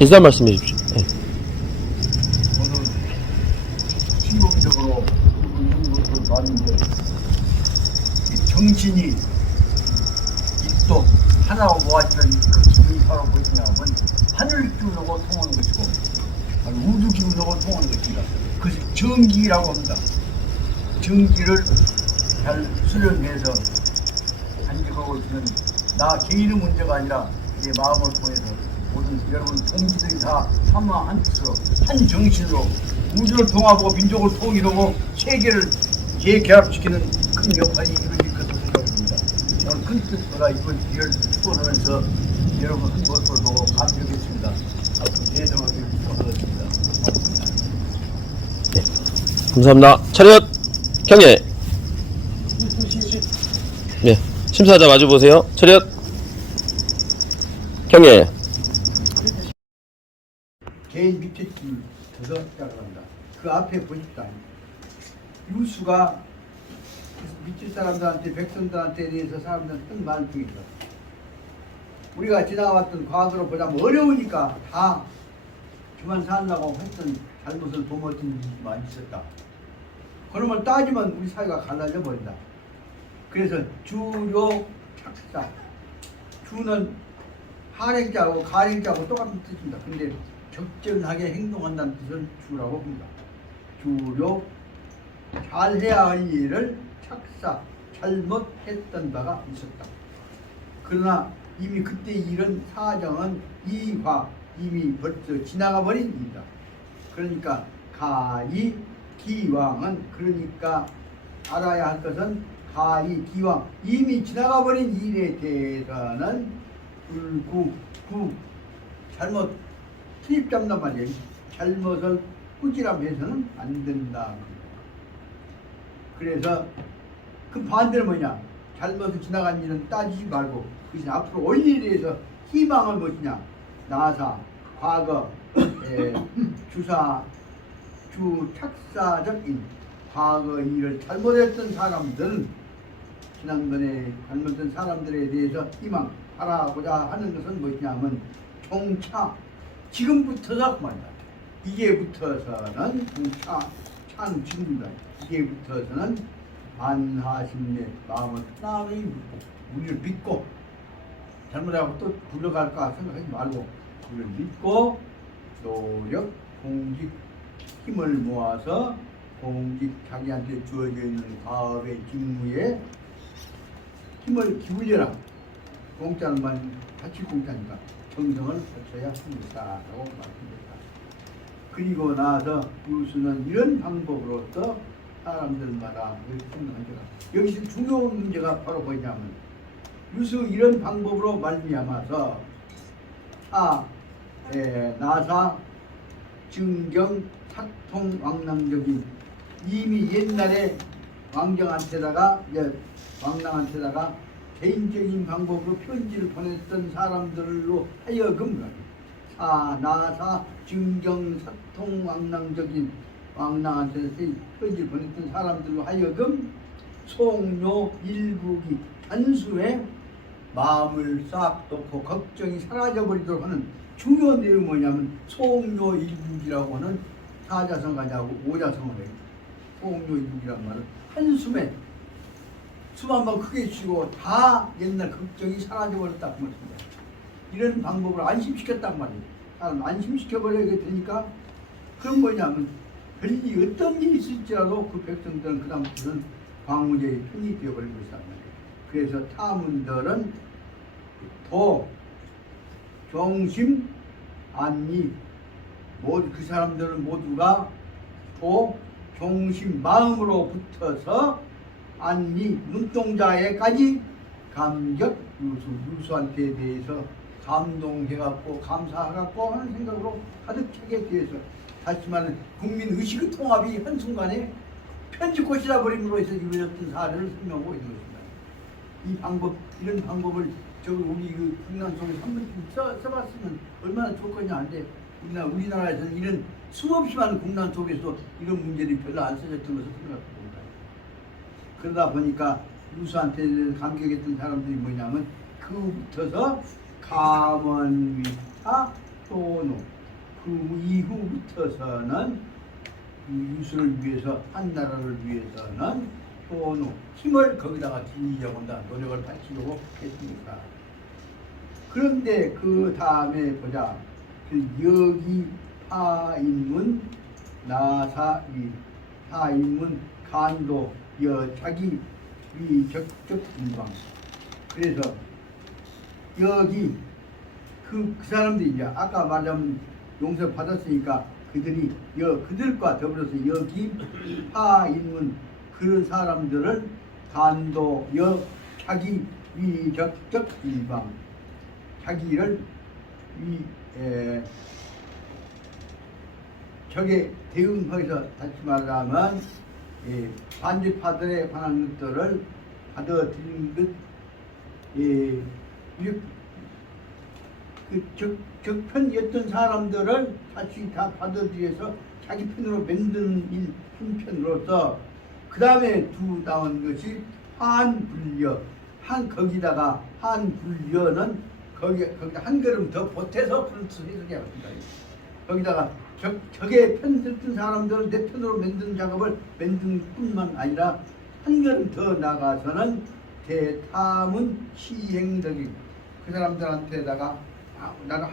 인사 말씀해 주십시오. 네. 저는 신공적으로 있는 것을 봤는데 정신이 입도 하나로 모아지는 그 기분이 바로 무엇이냐면 하늘 기운하고 통하는 것이고 우주 기운하고 통하는 것입니다. 그것이 정기라고 합니다. 정기를 잘 수련해서 간직하고 있는 나 개인의 문제가 아니라 내 마음을 통해서 모든 여러분 동지들이 다 하마 한 뜻으로 한 정신으로 우주를 통합하고 민족을 통일하고 세계를 재결합시키는 큰 역할이 이루어질 것으로 생각합니다. 저는 큰 뜻보다 이번 기회를 축원하면서 여러분 한 모습을 보고 감격했습니다. 앞으로 대등하게 축원하겠습니다. 네. 감사합니다. 차렷 경례. 네. 심사자 마주 보세요. 차렷 경례. 제일 밑에 줄 서서 시작합니다. 그 앞에 보십시오. 유수가 밑에 사람들한테 백성들한테 대해서 사람들은 큰 말중이 있어. 우리가 지나왔던 과거로 보자면 어려우니까 다 그만 살라고 했던 잘못을 도모했던 일이 많이 있었다. 그런 걸 따지면 우리 사회가 갈라져 버린다. 그래서 주요 착사. 주는 할행자하고 가행자하고 똑같은 뜻입니다. 근데 적절하게 행동한다는 뜻을 주라고 봅니다. 주요 잘해야 할 일을 착사 잘못했던 바가 있었다. 그러나 이미 그때 이런 사정은 이화 이미 벌써 지나가 버린 일이다. 그러니까 가이 기왕은 그러니까 알아야 할 것은 가이 기왕 이미 지나가 버린 일에 대해서는 불구 잘못 트입 잡단 말이에요. 잘못을 꾸지람해서는 안 된다. 그래서 그 반대는 뭐냐? 잘못을 지나간 일은 따지지 말고 그래서 앞으로 올 일에 대해서 희망은 무엇이냐? 나사, 과거, 주사, 착사적인 과거 일을 잘못했던 사람들은 지난번에 잘못했던 사람들에 대해서 희망 바라고자 하는 것은 무엇이냐면 종차 지금부터서 말이다. 이제부터서는 종차 차는 지금이다. 이제부터서는 안하심내 마음을 하나님 우리를 믿고 잘못하고 또 굴러갈까 생각하지 말고 우리를 믿고 노력 공직 힘을 모아서 공직 자기한테 주어져 있는 사업의 직무에 힘을 기울여라. 공짜는만 같이 공짜니까 정성을 바쳐야 합니다라고 말씀드립니다. 그리고 나서 유수는 이런 방법으로서 사람들마다 생각한 거다. 여기서 중요한 문제가 바로 뭐냐면 유수 이런 방법으로 말미암아서 나사 증경 사통 왕랑적인 이미 옛날에 왕정한테다가 왕랑한테다가 개인적인 방법으로 편지를 보냈던 사람들로 하여금 나사 증경 사통 왕랑적인 왕랑한테 편지를 보냈던 사람들로 하여금 송묘 일국이 단숨에 마음을 싹 놓고 걱정이 사라져버리도록 하는 중요한 내용이 뭐냐면 송묘 일국이라고 하는 사자성가냐고 오자성을 해요. 송묘 일국이라는 말은 한숨에 숨 한 번 크게 쉬고 다 옛날 걱정이 사라져버렸다 그 말입니다. 이런 방법을 안심시켰단 말이에요. 사람 안심시켜버려야 되니까 그건 뭐냐면 별일 어떤 일이 있을지라도 그 백성들은 그 다음부터는 광무제의 편이 되어버린 것이란 말이에요. 그래서 타문들은 도, 정심, 안리 모두 그 사람들은 모두가 도, 정심, 마음으로 붙어서 안리, 눈동자에까지 감격, 유수한테 대해서 감동해갖고 감사해갖고 하는 생각으로 가득 차게 되어서 다시 말하면 국민의식의 통합이 한순간에 편집꽃이라 버림으로 해서 이루어졌던 사례를 설명하고 있는 것입니다. 이 방법, 이런 방법을 우리 그 국난 속에 한 번쯤 써봤으면 얼마나 좋겠냐 한데 우리나라에서는 이런 수없이 많은 국난 속에서 이런 문제들이 별로 안 써졌던 것을 생각해봅니다. 그러다 보니까 유수한테 감격했던 사람들이 뭐냐면 그부터서 감언위타 또노 그 이후부터서는 유수를 위해서 한 나라를 위해서는 또노 힘을 거기다가 들이려고 한다. 노력을 바치려고 했습니다. 그런데 그 다음에 보자. 그 여기 하인문 나사위 하인문 간도 자기 위적적 인방. 그래서 여기 그 사람들이 이제 아까 말하자면 용서 받았으니까 그들이 그들과 더불어서 여기 하인문 그런 사람들을 간도 자기 위적적 일방 자기를 적에 대응해서 다시 말하면 반대파들에 관한 것들을 받아들인 것 그 적편이었던 사람들을 다시 다 받아들여서 자기 편으로 만드는 한편으로서 그 다음에 두 나온 것이 한불려 거기다가 한불려는 거기다 한 걸음 더 보태서 그렇게 해석해봤습니다. 거기다가 적의 편 듣던 사람들은 내 편으로 만드는 작업을 만드는 뿐만 아니라 한 걸음 더 나가서는 대탐은 시행덕이 그 사람들한테다가 나는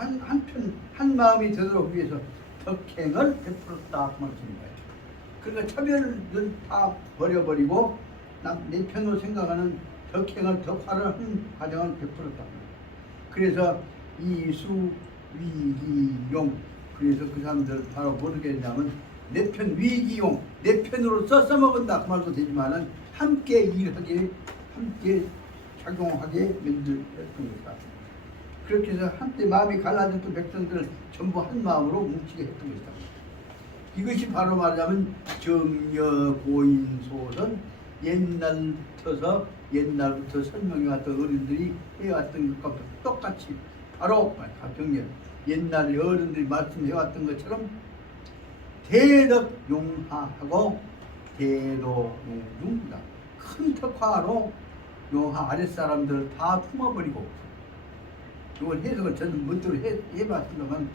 한 마음이 되도록 위해서 덕행을 베풀었다 그 말씀입니다. 그러니까 차별을 다 버려버리고 내 편으로 생각하는 덕행을 덕화를 하는 과정을 베풀었다. 그래서 이수 위기용 그래서 그 사람들 바로 모르게 된다면 내 편 위기용 내 편으로 써먹은다 그 말도 되지만은 함께 일하게 함께 작용하게 만들었던 것이다. 그렇게 해서 한때 마음이 갈라졌던 백성들을 전부 한 마음으로 뭉치게 했던 것이다. 이것이 바로 말하자면 정여고인소선 옛날부터 설명해왔던 어른들이 해왔던 것과 똑같이 바로 가평년 옛날에 어른들이 말씀해왔던 것처럼 대덕용하하고 대도용중이다. 큰 덕화로 용하 아랫사람들을 다 품어버리고 이걸 해석을 저는 멋대로 해봤습니다만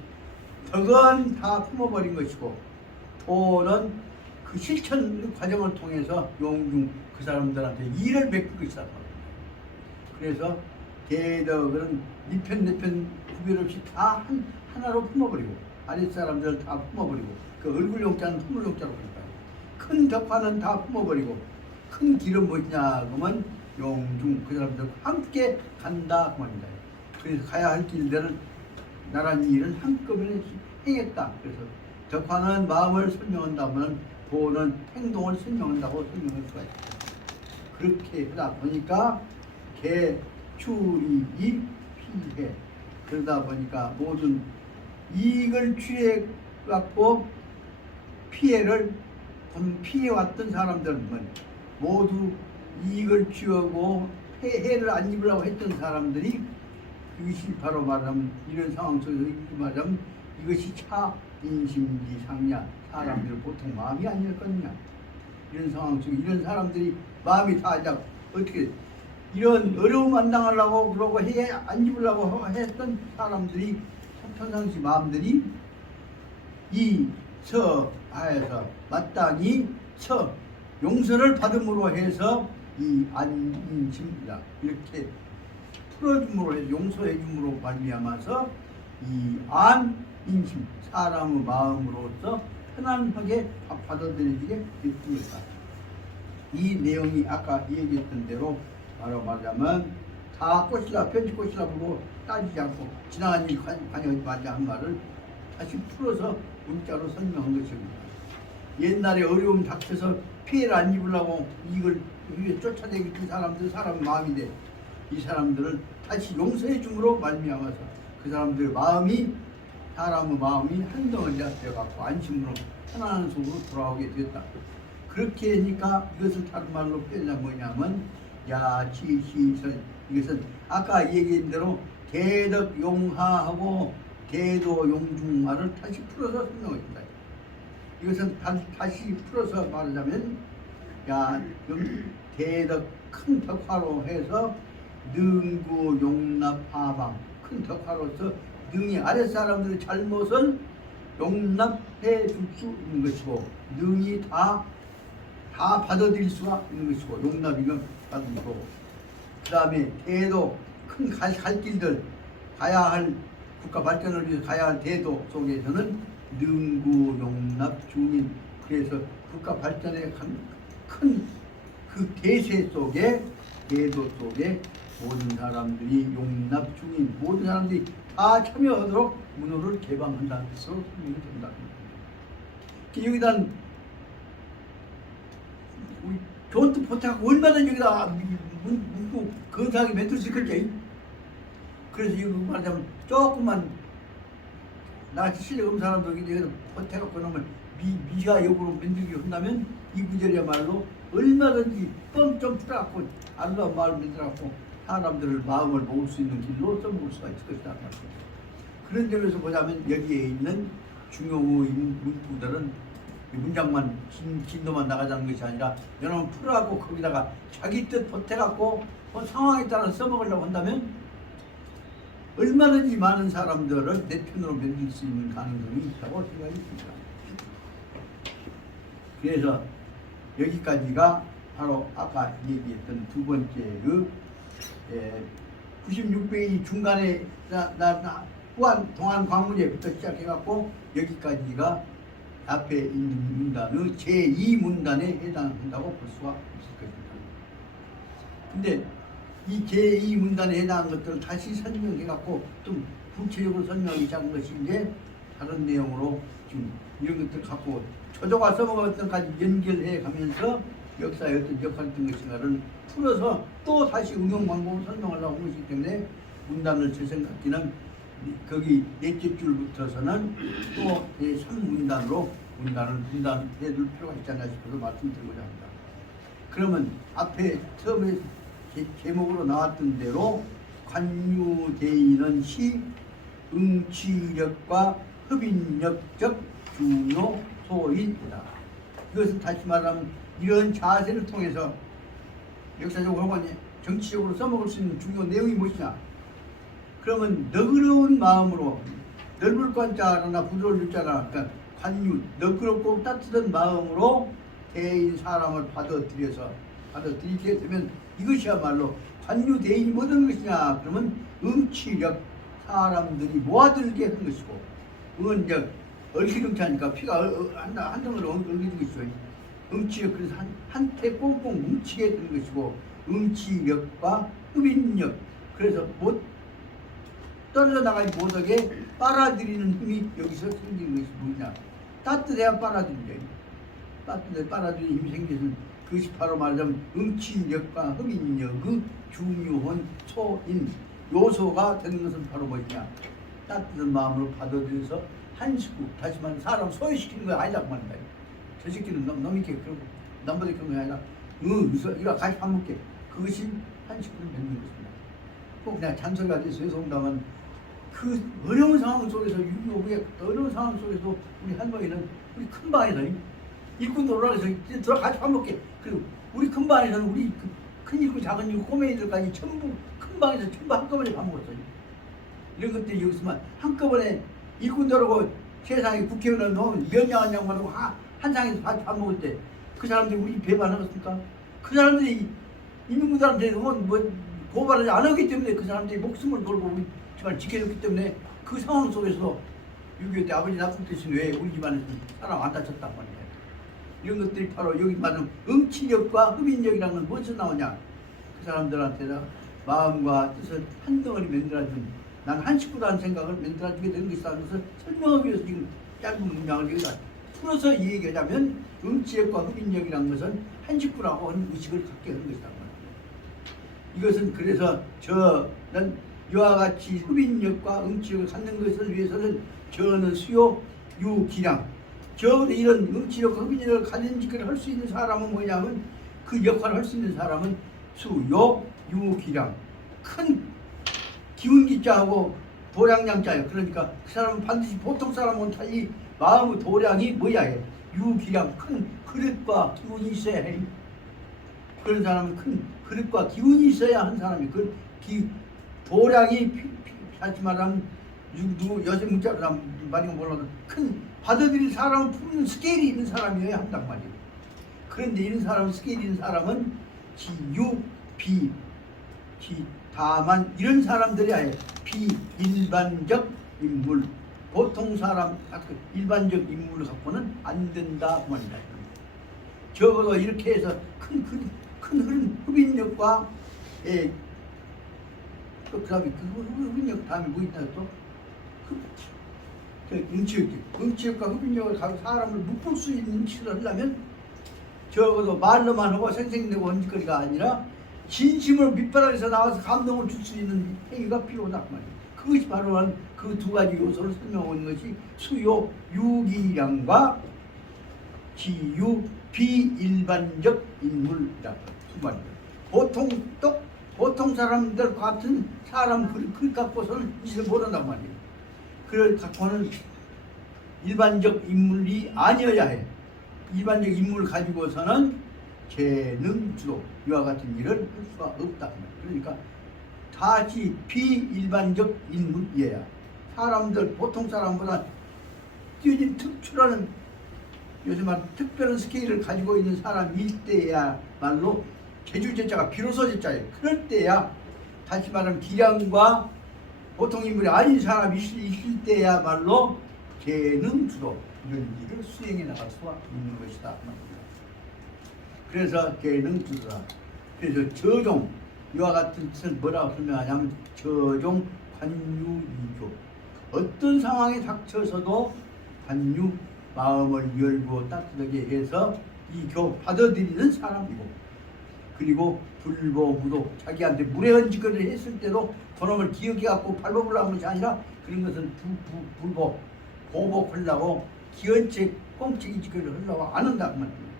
덕은 다 품어버린 것이고 도는 그 실천 과정을 통해서 용중 그 사람들한테 일을 베푼 것이다. 그래서 대덕은 니편 구별 없이 다 하나로 품어버리고 아랫사람들을 다 품어버리고 그 얼굴 용자는 품을 용자로 그럴까요? 큰 덕화는 다 품어버리고 큰 길은 뭐냐 그러면 용중 그 사람들 함께 간다 그 말입니다. 그래서 가야 할 길들은 나란 일은 한꺼번에 행했다. 그래서 덕화는 마음을 설명한다면 도는 행동을 설명한다고 설명할 수가 있다. 그렇게 하다 보니까 개추이기 피해 그러다 보니까 모든 이익을 취해갖고 피해를 피해왔던 사람들은 모두 이익을 취하고 해를 안 입으려고 했던 사람들이 이것이 바로 말하면 이런 상황 속에서 말하면 이것이 차인심지상냐 사람들 보통 마음이 아니었거든요. 이런 상황 속에 이런 사람들이 마음이 다 이제 어떻게 이런 어려움 안 당하려고 그러고 해 안 입으려고 했던 사람들이 평상시 마음들이 이 서하에서 마땅히 용서를 받음으로 해서 이 안인심이다 이렇게 풀어줌으로 해서 용서해 줌으로 말미암아서 이 안인심 사람의 마음으로서 편안하게 받아들여지게 됐습니다. 이 내용이 아까 얘기했던 대로 바로 말하자면 다 꽃이라 편지꽃이라 보고 따지지 않고 지나간 일 관여하지 말자 한 말을 다시 풀어서 문자로 설명한 것입니다. 옛날에 어려움 닥쳐서 피해를 안 입으려고 이걸 위에 쫓아내기 사람들 사람 마음인데 이 사람들을 다시 용서해 줌으로 말미암아서 그 사람들 마음이 사람의 마음이 한덩어리 되어갖고 안심으로 편안한 속으로 돌아오게 됐다. 그렇게 하니까 이것을 다른 말로 표현하면 뭐냐면 야치시설 이것은 아까 얘기한 대로 대덕용하하고 대도용중하를 다시 풀어서 설명했습니다. 이것은 다시 풀어서 말하자면 대덕 큰 덕화로 해서 능구용납하방 큰 덕화로서 능히 아랫사람들의 잘못을 용납해 줄 수 있는 것이고 능히 다 받아들일 수가 있는 것이고 용납이면 받아들이고 그 다음에 대도 큰 갈 길들 가야 할 국가 발전을 위해서 가야 할 대도 속에서는 능구 용납 중인 그래서 국가 발전의 큰 그 대세 속에 대도 속에 모든 사람들이 용납 중인 모든 사람들이 다 참여하도록 문호를 개방한다는 것으로 설명이 된다. 여기다 우리 좋은 뜻 보태갖고 얼마든지 여기다 문구 건사하게 만들 수 있겠지. 그래서 이거 말하자면 조금만 나같이 실력 없는 사람들이 여기다 보태갖고 놓으면 미가 역으로 만들기 한다면 이 구절이야말로 얼마든지 뻥좀 풀어갖고 알라 마을 만들어갖고 사람들을 마음을 모을 수 있는 길로 써먹을 수가 있을 것이다. 그런 점에서 보자면 여기에 있는 중요한 문구들은 문장만 진도만 나가자는 것이 아니라 여러분 풀어갖고 거기다가 자기 뜻 보태갖고 그 상황에 따라 써먹으려고 한다면 얼마든지 많은 사람들을 내 편으로 만들 수 있는 가능성이 있다고 생각이 듭니다. 그래서 여기까지가 바로 아까 얘기했던 두 번째 그 96페이지 중간에 동안 광문제부터 시작해갖고 여기까지가 앞에 있는 문단의 제2문단에 해당한다고 볼 수가 있을 것입니다. 근데 이 제2문단에 해당한 것들을 다시 설명해갖고 좀 구체적으로 설명하기 시작한 것이 이제 다른 내용으로 지금 이런 것들 갖고 저조가 써먹었던 까지 연결해 가면서 역사의 어떤 역할을 했던 것인가를 풀어서 또 다시 응용 방법을 설명하려고 하는 것이기 때문에 문단을 제 생각에는 거기 넷째 줄부터서는 또 제3문단으로 분단해 둘 필요가 있지 않나 싶어서 말씀드리고자 합니다. 그러면 앞에 처음에 제목으로 나왔던 대로 관유대인은 시 응치력과 흡인력적 중요 소인이다. 이것은 다시 말하면 이런 자세를 통해서 역사적으로 혹은 정치적으로 써먹을 수 있는 중요한 내용이 무엇이냐. 그러면 너그러운 마음으로 넓을 관자나 부드러울 유자나 그러니까 관유 너그럽고 따뜻한 마음으로 대인 사람을 받아들이게 되면 이것이야말로 관유 대인이 뭐든 것이냐. 그러면 응치력 사람들이 모아들게 한 것이고 응은 이제 얼기름차니까 피가 한 덩어리로 얼기는 것이죠. 응치력 그래서 한테 꽁꽁 뭉치게 되는 것이고 응치력과 흡인력 그래서 못 떨어져 나가지 못하게 빨아들이는 힘이 여기서 생기는 것이 뭐냐. 따뜻해야 빨아들이죠. 따뜻해 빨아들이는 힘이 생기는 그것이 바로 말하자면 응치력과 흡인력의 중요한 소인 요소가 되는 것은 바로 뭐냐. 따뜻한 마음으로 받아들여서 한 식구 다시 말하면 사람 소외시키는 거 아니라고 말한다. 저 새끼는 놈이 그러고 남보다 그런 거 아니라 이거 같이 밥 먹게 그것이 한 식구를 맺는 것입니다. 꼭 그냥 잔소리가 돼서 죄송합니다만 그 어려운 상황 속에서 6.25의 어려운 상황 속에서 우리 할머니는 우리 큰 방에서 일꾼 돌아가서 들어가서 밥 먹게 그리고 우리 큰 방에서는 우리 큰 일꾼 작은 일꾼 꼬맹이들까지 전부 큰 방에서 전부 한꺼번에 밥 먹었어요. 이런 것들이 여기서만 한꺼번에 일꾼 들어오고 세상에 국회의원을 넣으면 명령한 양반하고 한 상에서 밥 먹을 때 그 사람들이 우리 배반하겠습니까? 그 사람들이 인민군사한테 뭐 고발을 안 하기 때문에 그 사람들이 목숨을 걸고 우리 집안을 지켜줬기 때문에 그 상황 속에서 6.25 때 아버지 납북 대신 왜 우리 집안에서 사람 안 다쳤단 말이에요. 이런 것들이 바로 여기 말하는 응치력과 흡인력이라는 건 무엇에서 나오냐. 그 사람들한테 마음과 뜻을 한 덩어리 만들어준 난 한 식구라는 생각을 만들어주게 되는 것이다 하면서 설명하기 위해서 지금 짧은 문장을 여기다 풀어서 얘기하자면 응치력과 흡인력이라는 것은 한 식구라고 하는 의식을 갖게 하는 것이다. 이것은 그래서 저는 이와 같이 흡인력과 응치력을 갖는 것을 위해서는 저는 수요 유기량 저 이런 응치력과 흡인력을 가진 짓을 할 수 있는 사람은 뭐냐면 그 역할을 할 수 있는 사람은 수요 유기량 큰 기운기자하고 도량량자예요. 그러니까 그 사람은 반드시 보통 사람은 달리 마음의 도량이 뭐야? 유기량 큰 그릇과 기운이 있어야 해. 그런 사람은 큰 그릇과 기운이 있어야 한 사람이 그 도량이 다시 말하면 누구 여세 문자로 말이가 몰라도 큰 받아들일 사람을 품는 스케일이 있는 사람이어야 한단 말이에요. 그런데 이런 사람은 스케일이 있는 사람은 기유, 비, 다만 이런 사람들이 아예 비일반적 인물, 보통 사람, 일반적 인물을 갖고는 안 된다 그 말이다. 적어도 이렇게 해서 큰 흡인력과 그 다음에 그 흡인력 다음에 뭐 있나 또? 응치력과 흡인력을 가지고 사람을 묶을 수 있는 짓을 하려면 적어도 말로만 하고 생생내고 헌짓거리가 아니라 진심으로 밑바닥에서 나와서 감동을 줄 수 있는 행위가 필요하다 그 말이에요. 그것이 바로 그 두 가지 요소를 설명하는 것이 수요 유기량과 기유 비일반적 인물이다 두 말이에요. 보통 사람들 같은 사람 그 갖고서는 짓을 못한단 말이에요. 그걸 갖고는 일반적 인물이 아니어야 해. 일반적 인물을 가지고서는 재능 주도 이와 같은 일을 할 수가 없다. 그러니까 다시 비일반적 인물이어야 사람들 보통 사람보다 뛰어진 특출하는 요즘 말 특별한 스케일을 가지고 있는 사람일 때야말로 제주제자가 비로소 제자예요. 그럴 때야 다시 말하면 기량과 보통 인물이 아닌 사람이 있을 때야말로 재능 주도 이런 일을 수행해 나갈 수가 있는 것이다. 그래서 재능 주도다. 그래서 저종 이와 같은 뜻을 뭐라고 설명하냐면 저종 관유이교 어떤 상황에 닥쳐서도 관유 마음을 열고 따뜻하게 해서 이 교 받아들이는 사람이고 그리고 불보무도 자기한테 물에 얹기를 했을 때도 그놈을 기억해갖고 밟아보려고 하는 것이 아니라 그런 것은 불보 보복하려고 기언책 꽁책이 짓거리를 하려고 안 한다 그 말입니다.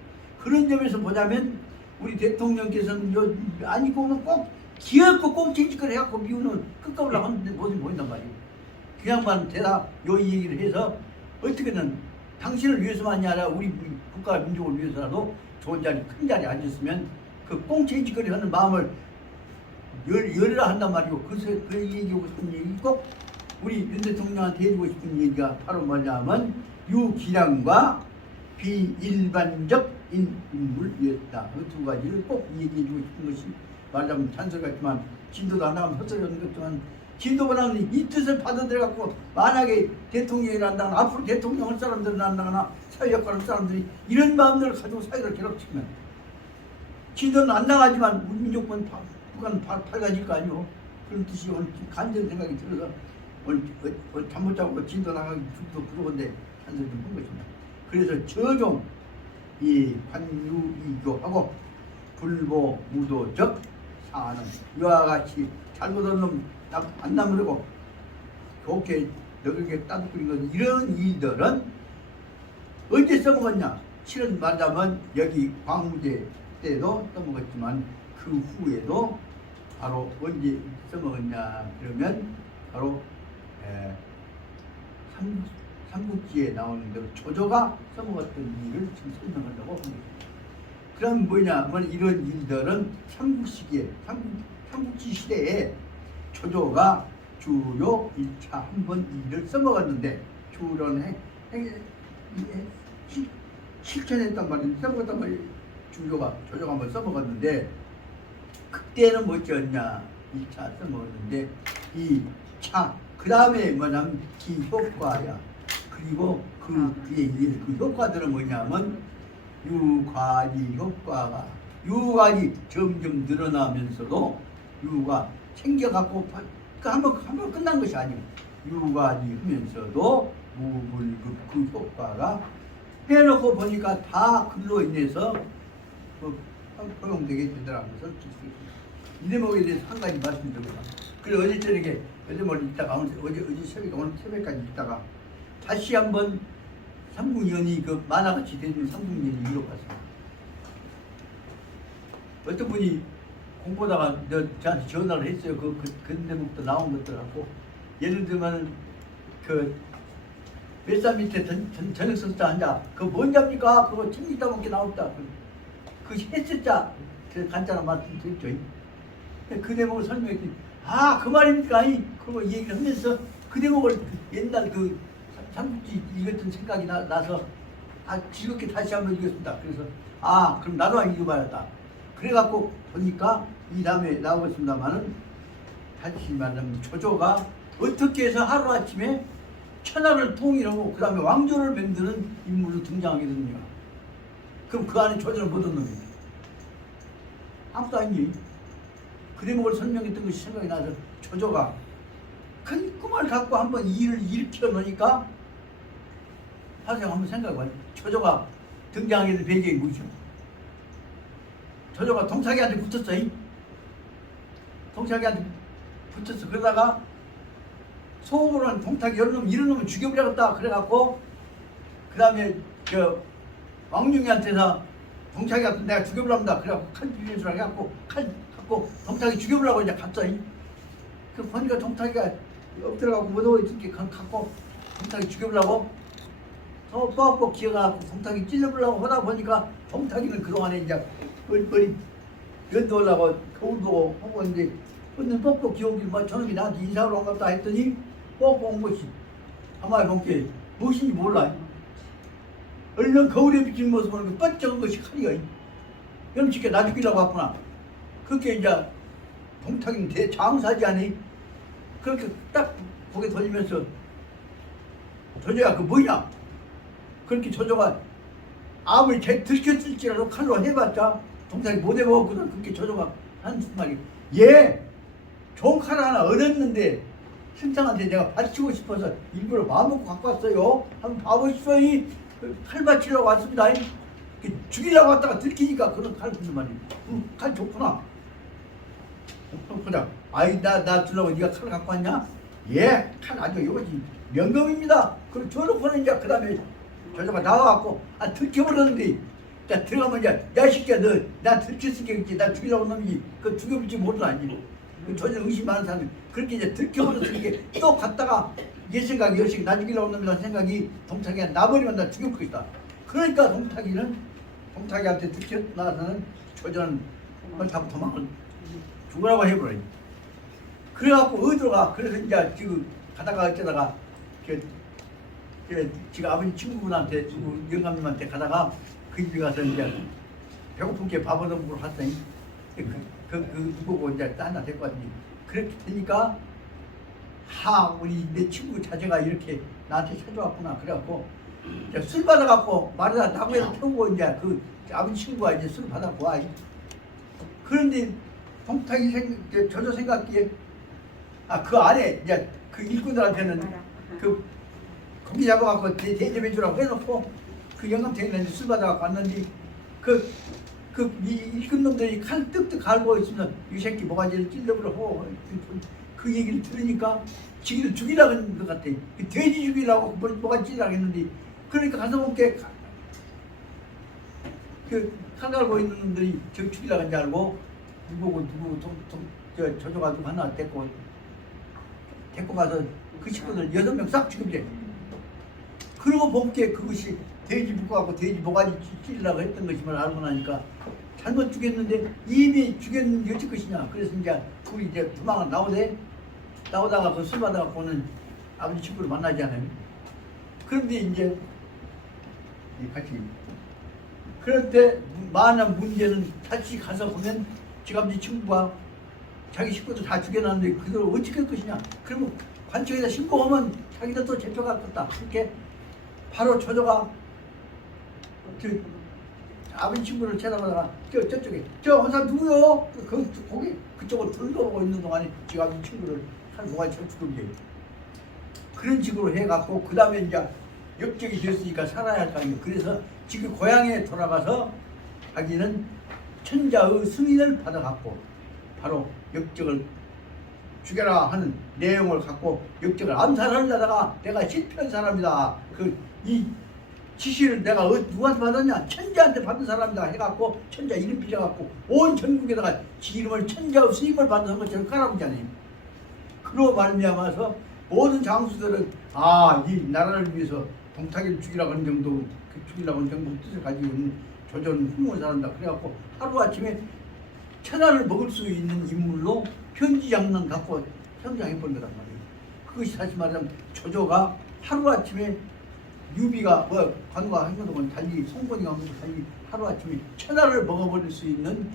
그런 점에서 보자면 우리 대통령께서는 아니 보면 꼭 기어코 꽁책이 짓거리 해갖고 미우는 끝까지려고 하는데 뭐든 보인단 말이에요. 그 양반 대답 요 얘기를 해서 어떻게든 당신을 위해서만이 아니라 우리 국가 민족을 위해서라도 좋은 자리 큰 자리에 앉았으면 그 꽁책이 짓거리 하는 마음을 열으라 한단 말이고 그 얘기하고 싶은 얘기 꼭 우리 윤 대통령한테 해주고 싶은 얘기가 바로 뭐냐면 유기량과 비일반적 인물이었다. 그 두 가지를 꼭 얘기해주고 싶은 것이 말하자면 찬설 같지만 진도도 안 하면 헛소리하는 것지만 진도보다는 이 뜻을 받아들여갖고 만약에 대통령이 난다거나 앞으로 대통령 할 사람들은 난다거나 사회 역할을 할 사람들이 이런 마음들을 가지고 사회를 괴롭히면 진도는 안 나가지만 우리 민족은 북한 밝아질 거 아니오. 그런 뜻이 오늘 간절한 생각이 들어서 오늘 잠 못 자고 진도 나가기 죽도 부러운데 찬설 좀 한 것입니다. 그래서 저종 이 관유이교하고 불보무도적 사는 이와 같이 잘못한 놈 안 나무르고 좋게 너에게 따뜻거린 것 이런 일들은 언제 써먹었냐? 실은 말하자면 여기 광무제 때도 써먹었지만 그 후에도 바로 언제 써먹었냐 그러면 바로 삼국지에 나오는 대로 조조가 써먹었던 일을 지금 설명하려고 합니다. 그럼 뭐냐면 이런 일들은 삼국지 시대에 조조가 주요 1차 한 번 일을 써먹었는데 주로는 실천했단 말이에요. 써먹었단 말이에요. 조조가 한번 써먹었는데 그때는 뭐였냐 1차 써먹었는데 2차 그 다음에 뭐냐면 기효과야. 그리고 그의 그 효과들은 뭐냐면 유과지 효과가 유과지 점점 늘어나면서도 유가 챙겨갖고 한번 끝난 것이 아니고 유과지 하면서도 무불급 그 효과가 해놓고 보니까 다 글로 인해서 허용되게 되더라는 것을 볼 수 있습니다. 이 대목에 대해서 한 가지 말씀드립니다. 그리고 어제 저녁에 어제 있다가 어제 새벽에 오늘 새벽까지 있다가 다시 한번 삼국연이 그 만화같이 되는 삼국연이 읽어봤습니다. 어떤 분이 공부하다가 저한테 전화를 했어요. 그 대목도 나온 것들 갖고 예를 들면 그 뱃살 밑에 저녁 썼다 한자 그거 뭔 잡니까? 그거 책 읽다 보니까 나왔다. 그 했었자 그 간단한 말씀 드렸죠. 그 대목을 설명했더니 그 말입니까? 아니 그거 얘기를 하면서 그 대목을 옛날 그 삼국지 읽었던 생각이 나서 즐겁게 다시 한번 읽었습니다. 그래서 그럼 나도 한번 읽어봐야겠다. 그래갖고 보니까 이 다음에 나오겠습니다만은 다시 말하면 조조가 어떻게 해서 하루아침에 천하를 통일하고 그 다음에 왕조를 만드는 인물로 등장하게 되느냐. 그럼 그 안에 조조는 못 얻는 놈이야. 아무도 아니지. 그 대목을 설명했던 것이 생각이 나서 조조가 큰 꿈을 갖고 한번 일을 일으켜 놓으니까 하세요. 한번 생각해봐. 조조가 등장하게 된 배경이 뭐죠? 조조가 동탁이한테 붙었어. 동탁이한테 붙었어. 그러다가 소음으로 한 동탁이 이런 놈은 죽여버려야겠다. 그래갖고 그 다음에 왕중이한테서 동탁이 같은 내가 죽여버린다. 그래갖고 칼 빌려주라고 해갖고 칼 갖고 동탁이 죽여버리라고 이제 갔어. 그 보니까 동탁이가 엎드려갖고 무더워 있을게 갖고 동탁이 죽여버리라고 더 뻑뻑 기어가갖고 동탁이 찔러버리려고 하다 보니까 동탁이는 그동안에 이제 머리 연도하려고 거울도 하고 이제 근데 뻑뻑 기어오길 뭐 저놈이 나한테 인사하러 온 것다 했더니 뻑뻑 온 것이 아마 본게 무엇인지 몰라. 얼른 거울에 비친 모습 보는 게 뻔쩍한 것이 칼이야. 염치게 나 죽이려고 왔구나. 그렇게 이제 동탁이는 대장사지 않니? 그렇게 딱 고개 돌리면서 조조야 그 뭐냐? 그렇게 조조가 아무리 들켰을지라도 칼로 해봤자 동탁이 못 해보거든. 그렇게 조조가 한 말이 좋은 칼 하나 얻었는데 신상한테 내가 바치고 싶어서 일부러 마음먹고 갖고 왔어요. 한번 봐보시오. 칼 바치려고 왔습니다. 죽이려고 왔다가 들키니까 그런 칼 무슨 말이야. 칼 좋구나. 보자. 나 주려고 네가 칼을 갖고 왔냐? 칼 아주 이거지 명검입니다. 그리고 줘놓고는 이제 그 다음에 저자가 나와갖고 들켜버렸는데 자 들어가면 이제 야 새끼야 너 나 들켰으니까 나 죽이려고 놈이지 그 죽여볼지 모르나니 그 전혀 의심 많은 사람이 그렇게 이제 들켜버렸으니까 또 갔다가 얘 생각이 여식 나 죽이려고 놈이라는 생각이 동탁이가 나버리면 나 죽일 거다. 그러니까 동탁이한테 들켜 나서는 조조는 다 도망을 죽으라고 해버려. 그래갖고 어디로 가? 그래서 이제 지금 가다가 어쩌다가 지금 아버지 친구분한테 영감님한테 가다가 그 집에 가서 이제 배고픈 게 밥 얻어먹으러 갔더니 누구고 이제 하나 데리고 왔더니 그렇게 되니까 우리 내 친구 자제가 이렇게 나한테 찾아왔구나. 그래갖고 술 받아갖고 말에다 나무에서 태우고 이제 그 아버지 친구가 이제 술 받아갖고 와. 그런데 동탁이 조조 생각기에 그 안에 이제 그 일꾼들한테는 고기 잡아갖고 대접해주라고 해놓고 그 영감탱이는 술 받아갖고 왔는데 이 일꾼놈들이 칼 뜩뜩 갈고 있으면 이 새끼 모가지를 찔러버려 그 얘기를 들으니까 지기를 죽이라고 하는 것 같아. 그 돼지 죽이라고 모가지 찔러라고 했는데 그러니까 가서 볼게 칼 갈고 있는 놈들이 저 죽이라고 한줄 알고 누구 조조가 누구 하나 데리고 가서 그 식구들 6명 싹 죽이래. 그러고 볼게 그것이 돼지 묶어갖고 돼지 모가지 찔리려고 했던 것임을 알고 나니까 잘못 죽였는데 이미 죽였는데 어쩔 것이냐. 그래서 이제 둘이 이제 도망을 나오다가 그 술 받아갖고는 아버지 친구를 만나잖아요. 그런데 이제 같이 그럴 때 많은 문제는 다시 가서 보면 지갑지 친구가 자기 식구들 다 죽여놨는데 그들 어떻게 할 것이냐. 그러면 관청에다 신고하면 자기도 또 잡혀갔겠다. 그렇게 바로 조조가 아버지 친구를 쳐다보다가 저쪽에 저 사람 누구요? 거기 그쪽으로 들어오고 있는 동안에 지가 아버지 친구를 한 모가지 쳐 죽은 게 그런 식으로 해갖고 그 다음에 이제 역적이 됐으니까 살아야 할 거 아니에요. 그래서 지금 고향에 돌아가서 자기는 천자의 승인을 받아갖고 바로 역적을 죽여라 하는 내용을 갖고 역적을 암살하려다가 내가 실패한 사람이다. 이 지시를 내가 누구한테 받았냐? 천자한테 받은 사람이다 해갖고 천자 이름 빌려갖고 온 전국에다가 지 이름을 천자의 스님을 받은 것처럼 깔아보자니. 그로 말미암아서 모든 장수들은 이 나라를 위해서 동탁이를 죽이라고 하는 정도 죽이라고 하는 정도 뜻을 가지고 있는 조조는 훌륭한 사람이다. 그래갖고 하루아침에 천하를 먹을 수 있는 인물로 편지장난 갖고 성장해본 거란 말이에요. 그것이 다시 말하자면 조조가 하루아침에 유비가 뭐 관과 행동은 달리 송건이가 하고 달리 하루아침에 천하를 먹어버릴 수 있는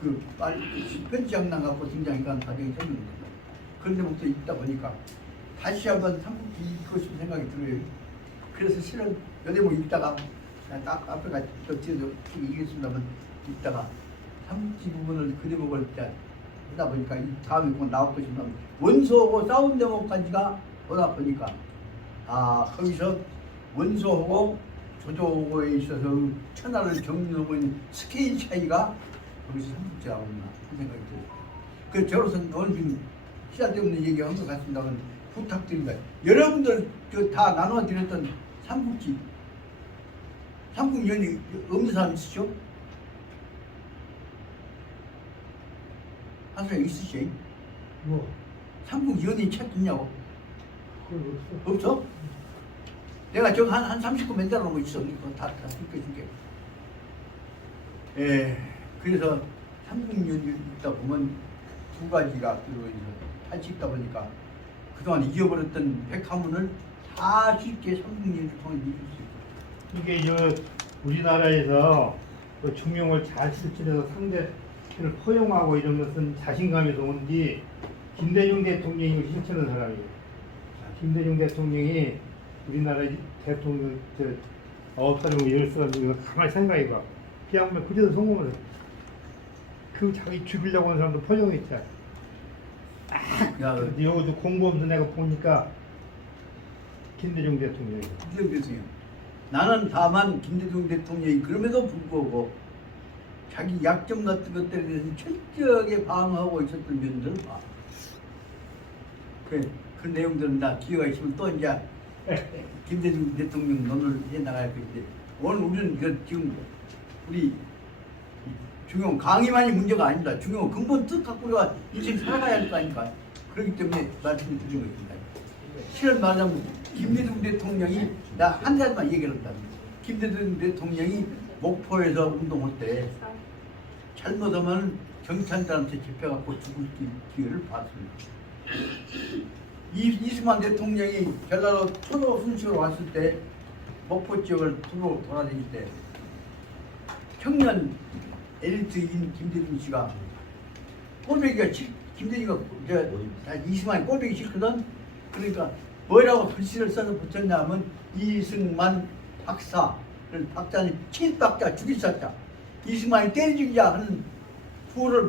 그 편지장난 갖고 등장한 과정이 생기는 거죠. 그런 데부터 있다 보니까 다시 한번 삼국지 읽고 싶은 생각이 들어요. 그래서 실은 여대목 읽다가 딱 앞에가 또 뒤에서 읽겠습니다만 읽다가 삼국지 부분을 그대목을 하다 보니까 이 다음에 꼭 나올 것입니다. 원소하고 싸운 대목까지가 오다 보니까 거기서 원소하고 조조호에 있어서 천하를 정리하고 있는 스케일 차이가 거기서 삼국지가 나오나 그 생각이 들어요. 그래서 저로서는 오늘 지금 시간 때문에 얘기한 것 같습니다만 부탁드립니다. 여러분들 다 나눠드렸던 삼국지 삼국연이 없는 사람 있으시죠? 한 사람 있으시죠? 뭐 삼국연이 책 있냐고? 그건 없어. 없어? 내가 저기 한 39 맨날 놓은 거 있어. 이거 다 줄게. 그래서 삼국연이 있다 보면 두 가지가 들어있어. 같이 있다 보니까 그동안 잊어버렸던 백화문을 다 쉽게 삼국연을 통해 읽을 수 있고. 이게 우리나라에서 그 중용을 잘 실천해서 상대를 포용하고 이런 것은 자신감이 좋은지 김대중 대통령이 실천한 사람이에요. 김대중 대통령이 우리나라 대통령 어업사령 이럴 사람들 가만히 생각해봐. 그 양반 그래도 성공을 해. 그 자기 죽이려고 하는 사람도 포용했잖아. 여기도 공범도 내가 보니까 김대중 대통령이야. 김대중 대통령. 나는 다만 김대중 대통령이 그럼에도 불구하고 자기 약점 같은 것들에 대해서 철저하게 방어하고 있었던 면들을 봐. 그 내용들은 다 기회가 있으면 또 이제 김대중 대통령 논을 해 나갈 건데 오늘 우리는 지금 우리 중용 강의만이 문제가 아닙니다. 중용 근본 뜻 갖고 우리가 인생 살아가야 할 거 아닙니까? 그렇기 때문에 말씀을 드린 것입니다. 실은 말하자면 김대중 대통령이 나 한 가지만 얘기를 합니다. 김대중 대통령이 목포에서 운동할 때 잘못하면 경찰들한테 잡혀갖고 죽을 기회를 봤습니다. 이승만 대통령이 전라도 토도 순시로 왔을 때 목포 지역을 토로 돌아다닐 때 청년 엘리트인 김대중 씨가 꼴배기가 김대중이가 이승만이 꼴배기 싫거든. 그러니까 뭐라고 글씨를 써서 붙였냐면 이승만 박사를 박자는 칠박자 죽일 사자 이승만이 때려 죽이자 하는 구호를